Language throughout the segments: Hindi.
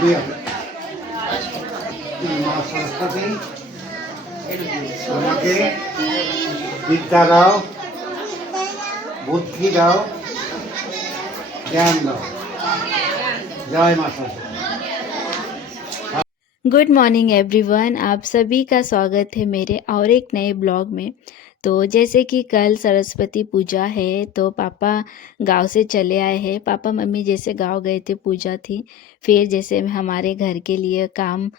দিয়ে মা সরস্বতী আমাকে বিদ্যা দাও, বুদ্ধি দাও, জ্ঞান দাও। জয় মা সরস্বতী। गुड मॉर्निंग एवरीवन, आप सभी का स्वागत है मेरे और एक नए ब्लॉग में। तो जैसे कि कल सरस्वती पूजा है तो पापा गांव से चले आए हैं। पापा मम्मी जैसे गांव गए थे, पूजा थी, फिर जैसे हमारे घर के लिए काम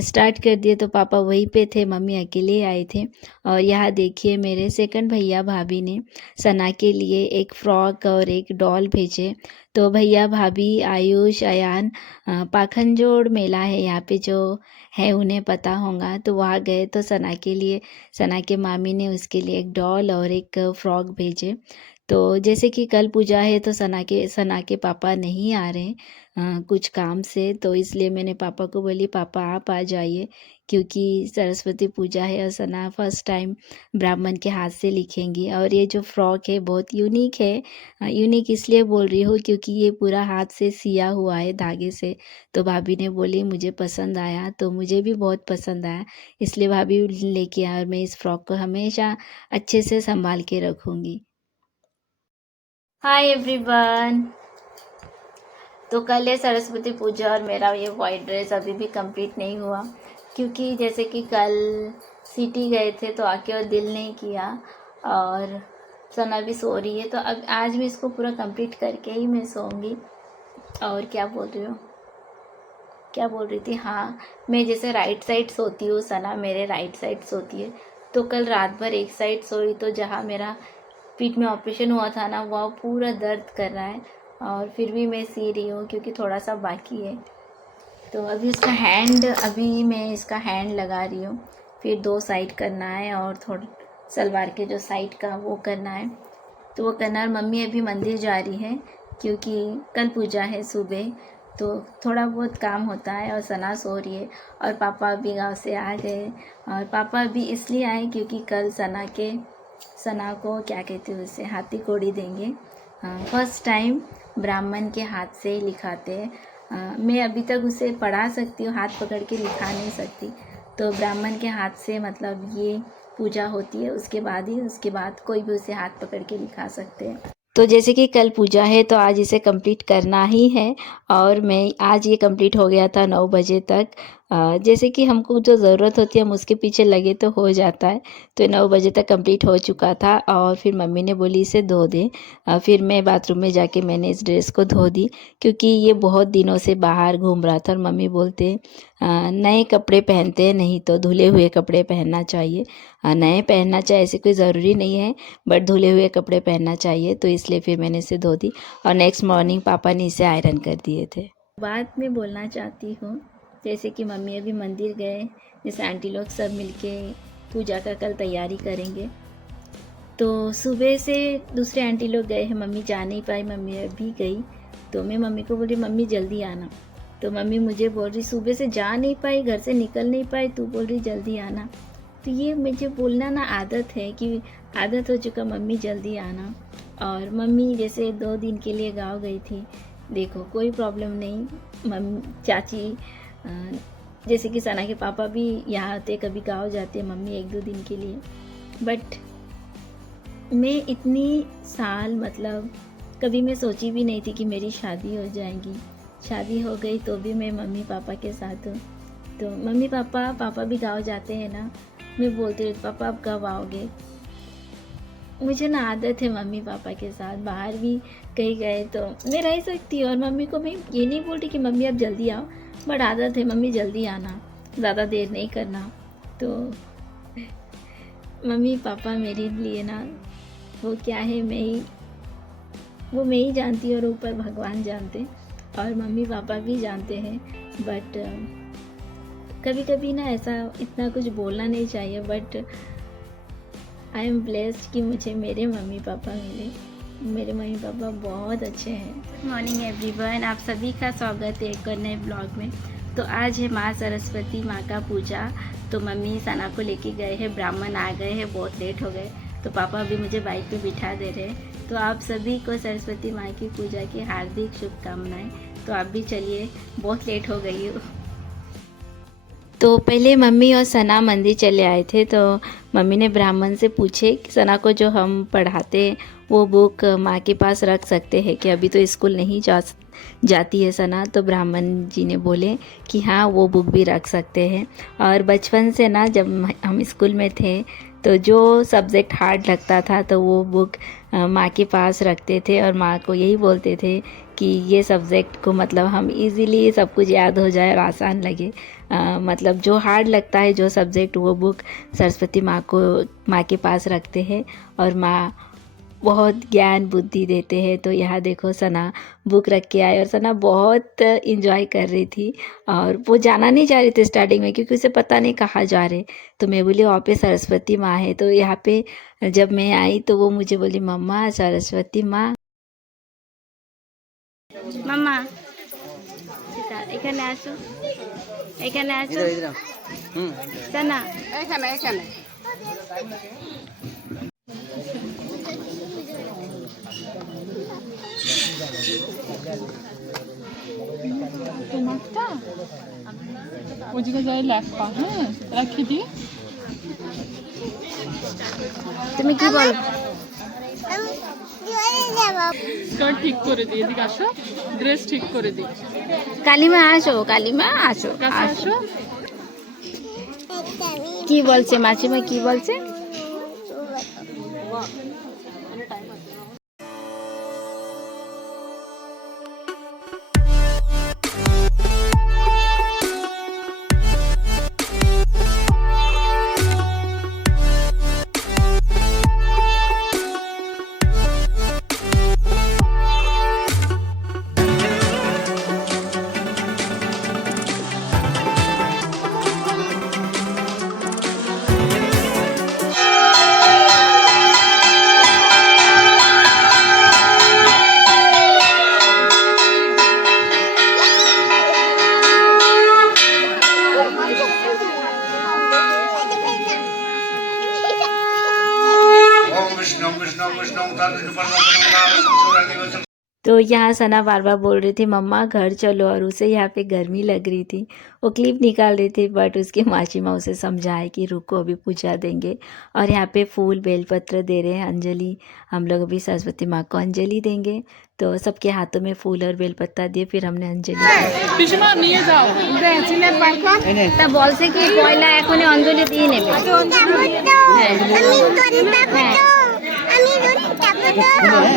स्टार्ट कर दिए तो पापा वहीं पे थे, मम्मी अकेले आए थे। और यहाँ देखिए मेरे सेकंड भैया भाभी ने सना के लिए एक फ्रॉक और एक डॉल भेजे। तो भैया भाभी आयुष अयान पाखनजोड़ मेला है यहाँ पे जो है उन्हें पता होगा, तो वहाँ गए तो सना के लिए, सना के मामी ने उसके लिए एक डॉल और एक फ्रॉक भेजे। तो जैसे कि कल पूजा है तो सना के पापा नहीं आ रहे कुछ काम से, तो इसलिए मैंने पापा को बोली पापा आप आ जाइए, क्योंकि सरस्वती पूजा है और सना फर्स्ट टाइम ब्राह्मण के हाथ से लिखेंगी। और ये जो फ्रॉक है बहुत यूनिक है। यूनिक इसलिए बोल रही हूँ क्योंकि ये पूरा हाथ से सिया हुआ है धागे से। तो भाभी ने बोली मुझे पसंद आया, तो मुझे भी बहुत पसंद आया, इसलिए भाभी लेके आए और मैं इस फ्रॉक को हमेशा अच्छे से संभाल के रखूँगी। हाय एवरीवन, तो कल है सरस्वती पूजा और मेरा ये वाइट ड्रेस अभी भी कंप्लीट नहीं हुआ, क्योंकि जैसे कि कल सिटी गए थे तो आके और दिल नहीं किया और सना भी सो रही है, तो अब आज मैं इसको पूरा कंप्लीट करके ही मैं सोऊंगी। और क्या बोल रही थी, हाँ, मैं जैसे राइट साइड सोती हूँ, सना मेरे राइट साइड सोती है। तो कल रात भर एक साइड सोई तो जहाँ मेरा पीठ में ऑपरेशन हुआ था ना, वह पूरा दर्द कर रहा है और फिर भी मैं सी रही हूँ क्योंकि थोड़ा सा बाकी है। तो अभी मैं इसका हैंड लगा रही हूँ, फिर 2 साइड करना है और थोड़ा सलवार के जो साइड का वो करना है, तो वो करना है। और मम्मी अभी मंदिर जा रही है क्योंकि कल पूजा है सुबह, तो थोड़ा बहुत काम होता है। और सना सो रही है और पापा अभी गांव से आ गए। और पापा अभी इसलिए आए क्योंकि कल सना को क्या कहते हैं, उसे हाथी कोड़ी देंगे। फर्स्ट टाइम ब्राह्मण के हाथ से लिखाते हैं। मैं अभी तक उसे पढ़ा सकती हूँ, हाथ पकड़ के लिखा नहीं सकती। तो ब्राह्मण के हाथ से मतलब ये पूजा होती है, उसके बाद कोई भी उसे हाथ पकड़ के लिखा सकते हैं। तो जैसे कि कल पूजा है तो आज इसे कंप्लीट करना ही है। और मैं आज ये कंप्लीट हो गया था 9 बजे तक। जैसे कि हमको जो ज़रूरत होती है हम उसके पीछे लगे तो हो जाता है। तो 9 बजे तक कंप्लीट हो चुका था और फिर मम्मी ने बोली इसे धो दे। फिर मैं बाथरूम में जाके मैंने इस ड्रेस को धो दी, क्योंकि ये बहुत दिनों से बाहर घूम रहा था और मम्मी बोलते नए कपड़े पहनते हैं, नहीं तो धुले हुए कपड़े पहनना चाहिए। नए पहनना चाहिए ऐसे कोई ज़रूरी नहीं है, बट धुले हुए कपड़े पहनना चाहिए, तो इसलिए फिर मैंने इसे धो दी और नेक्स्ट मॉर्निंग पापा ने इसे आयरन कर दिए थे। बात मैं बोलना चाहती हूँ, जैसे कि मम्मी अभी मंदिर गए, जैसे आंटी लोग सब मिलके पूजा का कल तैयारी करेंगे। तो सुबह से दूसरे आंटी लोग गए हैं, मम्मी जा नहीं पाई, मम्मी अभी गई। तो मैं मम्मी को बोली मम्मी जल्दी आना, तो मम्मी मुझे बोल रही सुबह से जा नहीं पाई, घर से निकल नहीं पाई, तू बोल रही जल्दी आना। तो ये मुझे बोलना ना आदत है, कि आदत हो चुका मम्मी जल्दी आना। और मम्मी जैसे 2 दिन के लिए गाँव गई थी, देखो कोई प्रॉब्लम नहीं। मम्मी चाची जैसे कि सना के पापा भी यहाँ आते, कभी गाँव जाते मम्मी 1-2 दिन के लिए। बट मैं इतनी साल मतलब कभी मैं सोची भी नहीं थी कि मेरी शादी हो जाएगी। शादी हो गई तो भी मैं मम्मी पापा के साथ हूँ। तो मम्मी पापा भी गाँव जाते हैं ना, मैं बोलती हूँ पापा आप कब आओगे। मुझे ना आदत है मम्मी पापा के साथ, बाहर भी कहीं गए तो मैं रह सकती हूँ। और मम्मी को मैं ये नहीं बोलती कि मम्मी आप जल्दी आओ, बट आदत है मम्मी जल्दी आना, ज़्यादा देर नहीं करना। तो मम्मी पापा मेरे लिए ना वो क्या है मैं ही जानती हूँ और ऊपर भगवान जानते, और मम्मी पापा भी जानते हैं। बट कभी कभी ना ऐसा इतना कुछ बोलना नहीं चाहिए, बट आई एम ब्लेस्ड कि मुझे मेरे मम्मी पापा मिले। मेरे मम्मी पापा बहुत अच्छे हैं। गुड मॉर्निंग एवरीवन, आप सभी का स्वागत है एक और नए ब्लॉग में। तो आज है माँ सरस्वती माँ का पूजा, तो मम्मी सना को लेके गए हैं, ब्राह्मण आ गए हैं, बहुत लेट हो गए, तो पापा अभी मुझे बाइक पे बिठा दे रहे हैं। तो आप सभी को सरस्वती माँ की पूजा की हार्दिक शुभकामनाएं। तो आप भी चलिए, बहुत लेट हो गई हूँ। तो पहले मम्मी और सना मंदिर चले आए थे, तो मम्मी ने ब्राह्मण से पूछे कि सना को जो हम पढ़ाते हैं वो बुक माँ के पास रख सकते हैं कि अभी तो स्कूल नहीं जाती है सना। तो ब्राह्मण जी ने बोले कि हाँ वो बुक भी रख सकते हैं। और बचपन से ना जब हम स्कूल में थे तो जो सब्जेक्ट हार्ड लगता था तो वो बुक माँ के पास रखते थे और माँ को यही बोलते थे कि ये सब्जेक्ट को मतलब हम इजीली सब कुछ याद हो जाए और आसान लगे। मतलब जो हार्ड लगता है जो सब्जेक्ट वो बुक सरस्वती माँ के पास रखते हैं और माँ बहुत ज्ञान बुद्धि देते हैं। तो यहाँ देखो सना बुक रख के आए और सना बहुत इंजॉय कर रही थी और वो जाना नहीं चाह रही थी स्टार्टिंग में क्योंकि उसे पता नहीं कहाँ जा रहे। तो मैं बोली वहाँ पे सरस्वती माँ है। तो यहाँ पे जब मैं आई तो वो मुझे बोली मम्मा सरस्वती माँ মাম্মা এখানে আসো, এখানে আসো সানা এখানে এখানে তোমারটা ওই জায়গায় যাই লেখা, হ্যাঁ রাখি দি। তুমি কি বল স্কার্ট ঠিক করে দিই, এদিকে আসো, ড্রেস ঠিক করে দিই, কালিমা আসো, কালিমা আসো, কাছে আসো। কি বলছে মাসিমা, কি বলছে? तो यहाँ सना बार बार बोल रही थी मम्मा घर चलो और उसे यहाँ पे गर्मी लग रही थी, वो क्लिप निकाल रही थी बट उसकी मासी माँ उसे समझाए कि रुको अभी पूजा देंगे। और यहाँ पे फूल बेलपत्र दे रहे हैं, अंजलि हम लोग अभी सरस्वती माँ को अंजलि देंगे। तो सबके हाथों में फूल और बेलपत्ता दिए, फिर हमने अंजलि दी। পিসিমা নিয়ে যাও। তা বলছে কি পয়লা এখনই অঞ্জলি দিয়ে নেবে।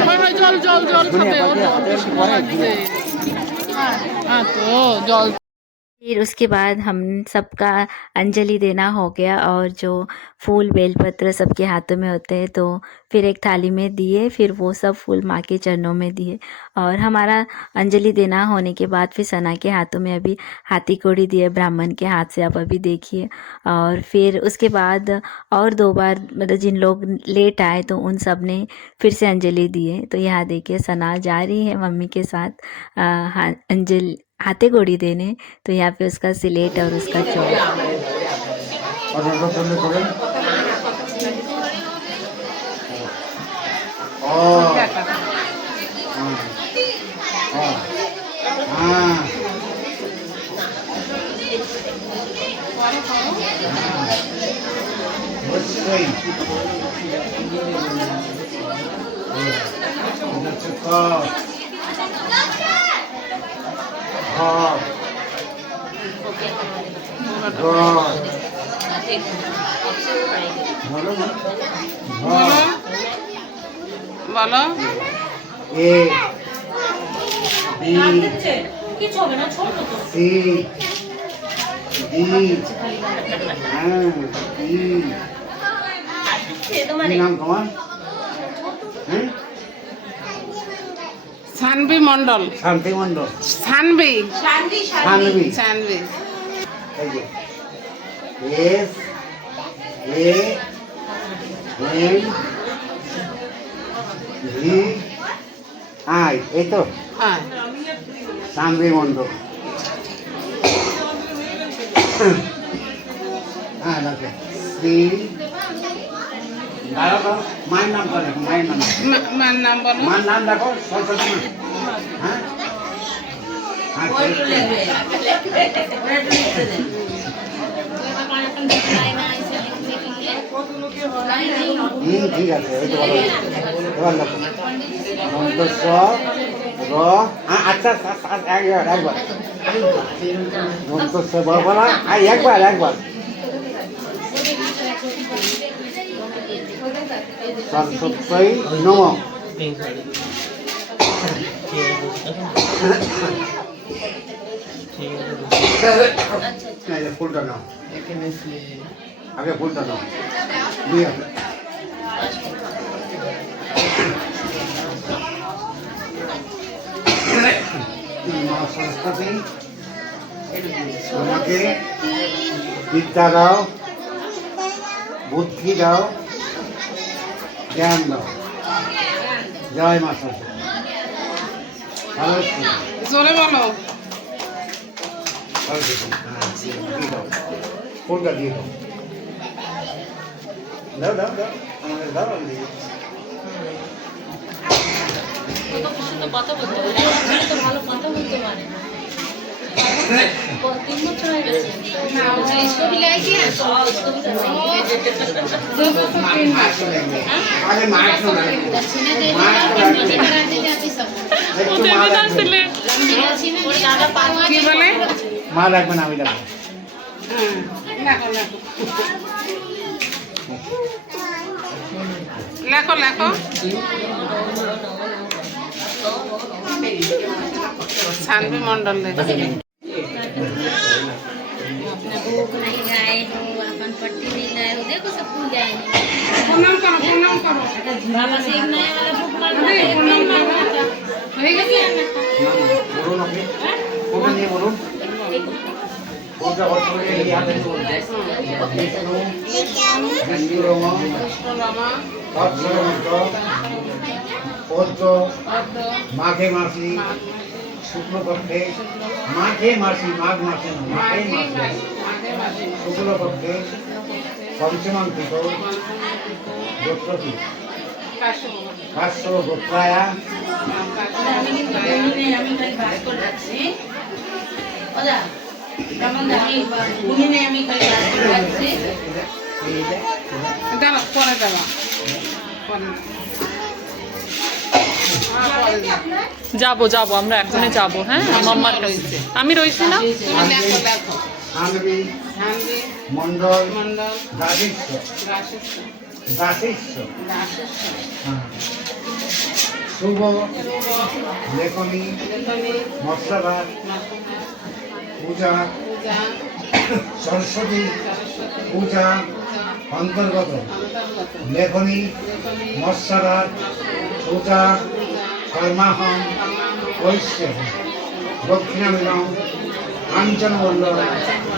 হয় হয় জল জল জল খাবে, ওর জল বেশি লাগছে। হ্যাঁ তো জল। फिर उसके बाद हम सबका अंजलि देना हो गया और जो फूल बेलपत्र सबके हाथों में होते हैं तो फिर एक थाली में दिए, फिर वो सब फूल माँ के चरणों में दिए। और हमारा अंजलि देना होने के बाद फिर सना के हाथों में अभी हाथी कोड़ी दिए ब्राह्मण के हाथ से, आप अभी देखिए। और फिर उसके बाद और 2 बार मतलब जिन लोग लेट आए तो उन सब ने फिर से अंजलि दिए। तो यहाँ देखिए सना जा रही है मम्मी के साथ अंजलि हाथे गोड़ी देने। तो यहाँ पे उसका सिलेट और उसका चौक বলো A B C D কি নাম তোমার? সানভি মন্ডল। শান্তি মণ্ডল। সানভি শানভি। সানভি। এই যে S A N V I, এই তো হ্যাঁ শানভি মণ্ডল। হ্যাঁ দেখো সি মায়ের নাম করে, মায়ের নাম, মার নাম বলো। মার নাম দেখো সরস্বতী মা। হ্যাঁ ঠিক আছে, এই তো ভালো। এবার লেখো মন্তস্ব র আচ্ছা একবার মন্তস্ব বলা একবার সরস্বতী নম। ফুলটা নাও, আগে ফুলটা নাও দিয়ে মা সরস্বতী আমাকে বিদ্যা দাও, বুদ্ধি দাও, জ্ঞান দাও। জয় মা সরস্বতী। সরস্বতী জোরে বলো। সরস্বতী হ্যাঁ দিয়ে দাও, ফুলটা দিয়ে দাও। দাও দাও দাও আমাদের দাও, আমি দিয়ে দিচ্ছি। কথা বলতে পারে, ভালো কথা বলতে পারে। 3 বছর হয়ে গেছে। আরে মা শোনা কি বলে? মা রাখবেন, আমি রাখবো। লেখো লেখো লেখো লেখো। सानवी मंडल अपना भूख नहीं गाए हो, अपन पट्टी नहीं गाए हो, देखो सब भूल जाए। प्रणाम करो प्रणाम करो। बाबा से एक नया वाला बुक अरे प्रणाम करो। হয়ে গেছে? বলুন আপনি কোনটা নিয়ে বলুন, কোনটা কষ্ট করে এই হাতে নিয়ে বলুন। বিষ্ণুরম রামা তৎসরমন্ত্র পদ্ম মাঘে মাসি শুক্লপক্ষে, মাঘে মাসি, মাঘ মাসে না, মাঘে মাসে শুক্লপক্ষে পঞ্চমাঙ্কিত গোত্রটি কাশ্য গোত্রায়া দাঁড়া পরে দাঁড়া যাবো যাবো আমরা এখনই যাবো। হ্যাঁ মাম্মার কাছে আমি রয়েছি না। লেখো লেখো। সানবি ধানবি মন্ডল মন্ডল দাসিস্য রাশিস্য দাসিস্য রাশিস্য হ্যাঁ। শুভ লেখনী লেখনী মৎস্যাঘাত পূজা পূজা সরস্বতী সরস্বতী পূজা অন্তর্গত অন্তর্গত লেখনী লেখনী মৎস্যাঘাত পূজা কর্মাহম ঐশ্য দক্ষিণামিলম কাঞ্চনবল্ল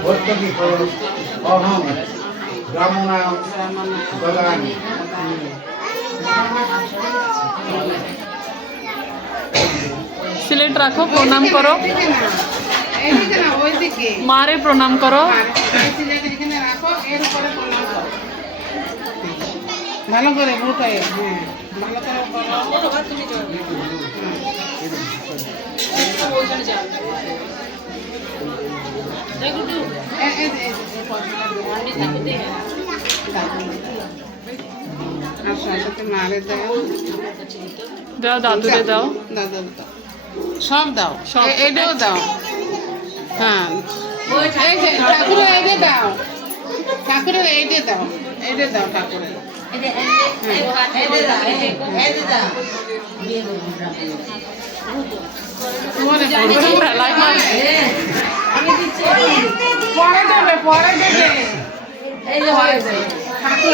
ভর্তকীপ অহম ব্রাহ্মণা দদামি। সিলেট রাখো, প্রণাম করো, এইদিকে না ওইদিকে মারে প্রণাম করো। এখানে রাখো, এর উপরে প্রণাম করো ভালো করে বুটাই। হ্যাঁ ভালো করে বলো। সরস্বতী মারে দাও, দাও দাদুরে দাও। দাদা দাও, সব দাও, সব। এটাও দাও। হ্যাঁ এই যে ঠাকুরের এইটা দাও, ঠাকুরের এইটা দাও, এইটা দাও ঠাকুরের। ফেলাই মার। পরে দেবে পরে দেবে ঠাকুর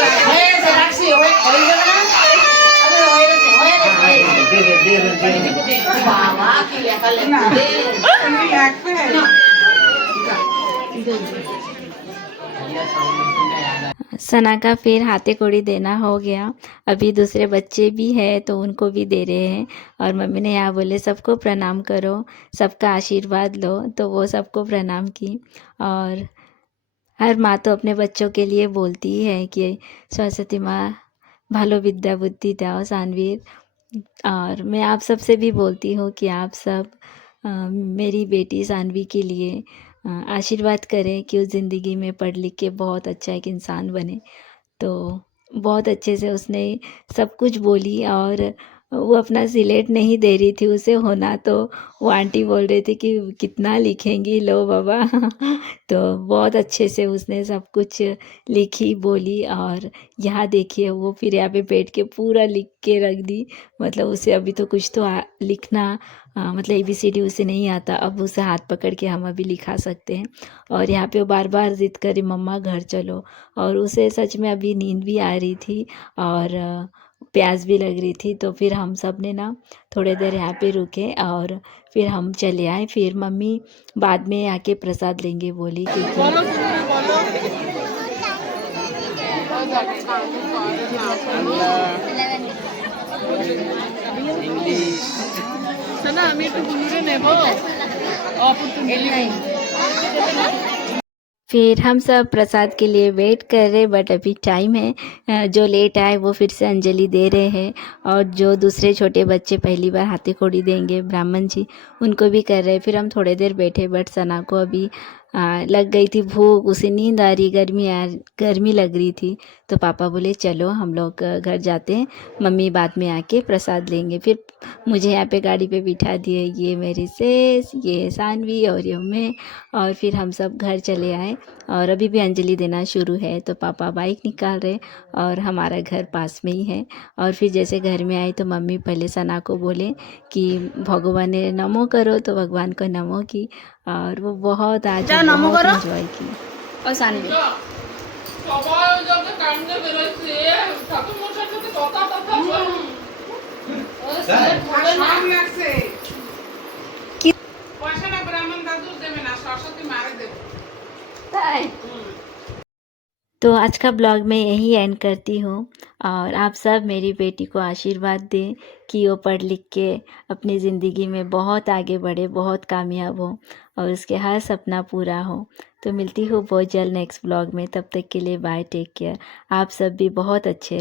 सना का फिर हाथे कौड़ी देना हो गया। अभी दूसरे बच्चे भी हैं तो उनको भी दे रहे हैं। और मम्मी ने यहाँ बोले सबको प्रणाम करो, सबका आशीर्वाद लो, तो वो सबको प्रणाम की। और हर माँ तो अपने बच्चों के लिए बोलती ही है कि सरस्वती माँ भालो विद्या बुद्धि दाओ सानवीर। और मैं आप सबसे भी बोलती हूँ कि आप सब मेरी बेटी सानवी के लिए आशीर्वाद करें कि वो ज़िंदगी में पढ़ लिख के बहुत अच्छा एक इंसान बने। तो बहुत अच्छे से उसने सब कुछ बोली, और वो अपना सिलेट नहीं दे रही थी उसे होना, तो वो आंटी बोल रही थी कि कितना लिखेंगी, लो बाबा। तो बहुत अच्छे से उसने सब कुछ लिखी बोली, और यहाँ देखिए वो फिर यहाँ पे बैठ के पूरा लिख के रख दी। मतलब उसे अभी तो कुछ तो लिखना मतलब ABCD उसे नहीं आता, अब उसे हाथ पकड़ के हम अभी लिखा सकते हैं। और यहाँ पे वो बार बार ज़िद करी मम्मा घर चलो, और उसे सच में अभी नींद भी आ रही थी और प्यास भी लग रही थी। तो फिर हम सब ने ना थोड़ी देर यहाँ पे रुके और फिर हम चले आए। फिर मम्मी बाद में आके प्रसाद लेंगे बोली, क्योंकि না আমি একটু ঘুরে নেব फिर हम सब प्रसाद के लिए वेट कर रहे, बट अभी टाइम है। जो लेट आए वो फिर से अंजलि दे रहे हैं, और जो दूसरे छोटे बच्चे पहली बार हाथी घोड़ी देंगे ब्राह्मण जी, उनको भी कर रहे। फिर हम थोड़ी देर बैठे, बट सना को अभी लग गई थी भूख, उसे नींद आ रही, गर्मी लग रही थी। तो पापा बोले चलो हम लोग घर जाते हैं, मम्मी बाद में आके प्रसाद लेंगे। फिर मुझे यहाँ पे गाड़ी पे बिठा दिए, ये मेरी सेस, ये सानवी और ये मैं, और फिर हम सब घर चले आए। और अभी भी अंजलि देना शुरू है, तो पापा बाइक निकाल रहे, और हमारा घर पास में ही है। और फिर जैसे घर में आई तो मम्मी पहले सना को बोले कि भगवान ने नमो करो, तो भगवान को नमो की, और वो बहुत आज बहुत एंजॉय की। और सानवी সবাই ওই জন্য কান্দে বেরোচ্ছে ঠাকুর মশাইর সাথে কথা সব লাগছে পয়সাটা ব্রাহ্মণ দাদু দেবে না, সরস্বতী মারে দেবে। तो आज का ब्लॉग मैं यही एंड करती हूँ, और आप सब मेरी बेटी को आशीर्वाद दें कि वो पढ़ लिख के अपनी ज़िंदगी में बहुत आगे बढ़े, बहुत कामयाब हो, और उसके हर सपना पूरा हो। तो मिलती हूँ बहुत जल्द नेक्स्ट ब्लॉग में, तब तक के लिए बाय, टेक केयर। आप सब भी बहुत अच्छे